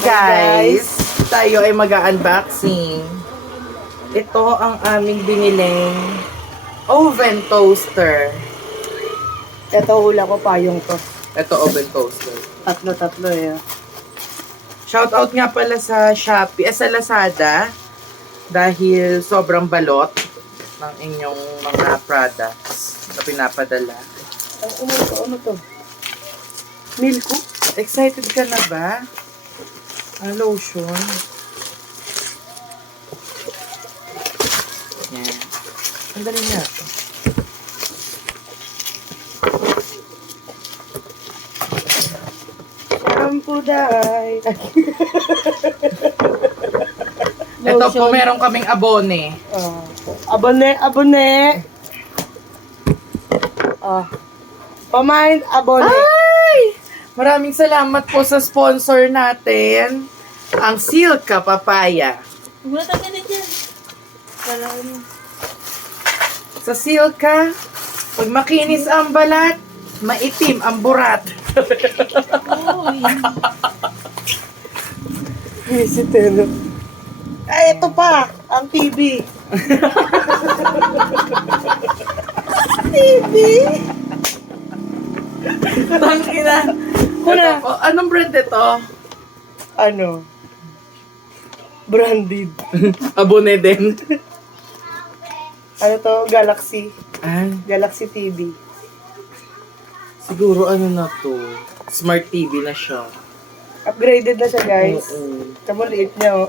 Guys, tayo ay mag-unboxing. Ito ang aming biniling oven toaster. Ito hula ko pa yung to. Ito oven toaster. Tatlo eh. Shoutout nga pala sa Shopee, sa Lazada. Dahil sobrang balot ng inyong mga products na pinapadala. Ano to? Milko? Excited ka na ba? Ang lotion. Yan. Ang dali niya ito. Ampuday. Ito po, meron kaming abone. Abone. Pamind abone. Ay! Maraming salamat po sa sponsor natin. Ang Silka Papaya. Wala ka na dyan. Sa Silka, pag makinis ang balat, maitim ang burat. Uy. Visitero. Ay, ito pa. Ang TV. TV? Tangina. Kuna. Ito po, anong brand ito? Ano? Branded. Abone din. Ano to? Galaxy. Ah, Galaxy TV. siguro ano na to? Smart TV na siya. Upgraded na siya, guys. Oo. Tamo liit niya, oh.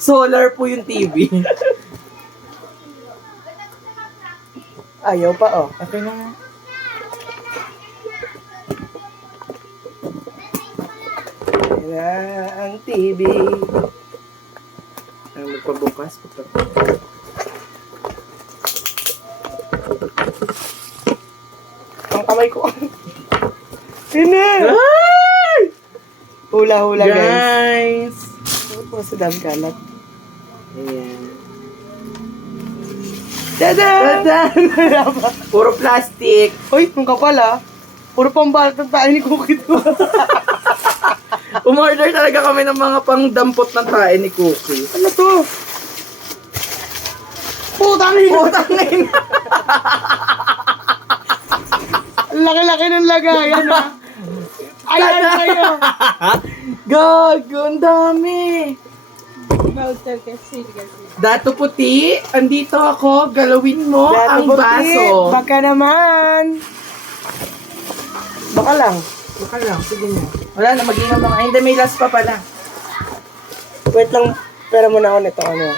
Solar po yung TV. Ayaw pa, oh. Okay na nga. Yan ang TV. Ay, magpabukas. Ang kamay ko. Sino? Ay! Hula-hula, guys. Guys! Ano po sa dam kalat? Ayan. Tada! Puro plastic. Hoy, ang kapal, ah. Puro pambalot ng tayo ni Cookie to. Umorder talaga kami ng mga pangdampot ng tae ni Cookie. Ano to? Putang ina! Putang ina! Ang laki-laki ng lagayan, ah. Ayan kayo. Gago, ang dami. Voucher kasi. Dato puti, andito ako, galawin mo ang baso. Baka naman. Baka lang. Baka lang, sige na. Wala na, mag-ingat na. Ay, hindi, may last pa pala. Wait lang, pera muna ako nito, ano.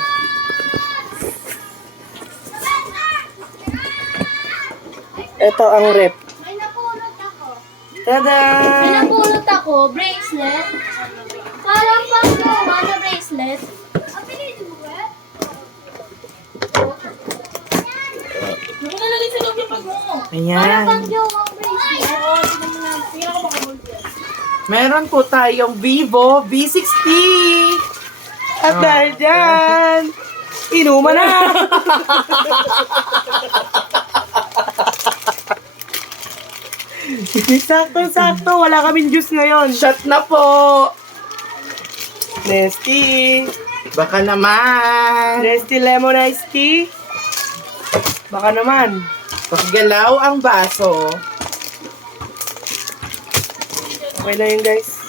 Ito ang rep. May napulot ako. Tada! May napulot ako. Bracelet. Parang pang na bracelet. Ang pinili mo ba? Naku nalagay sa loob yung pag mo. Parang Ayan. pang jowang bracelet. Oo, tignan mo na. Tingnan ko baka bulgar. Meron po tayong Vivo V60. At dahil dyan, inuman na! Sakto-sakto, wala kaming juice ngayon. Shot na po. Nesty. Baka naman. Nesty lemon iced tea. Baka naman. Pakigalaw ang baso. Okay na yun, guys.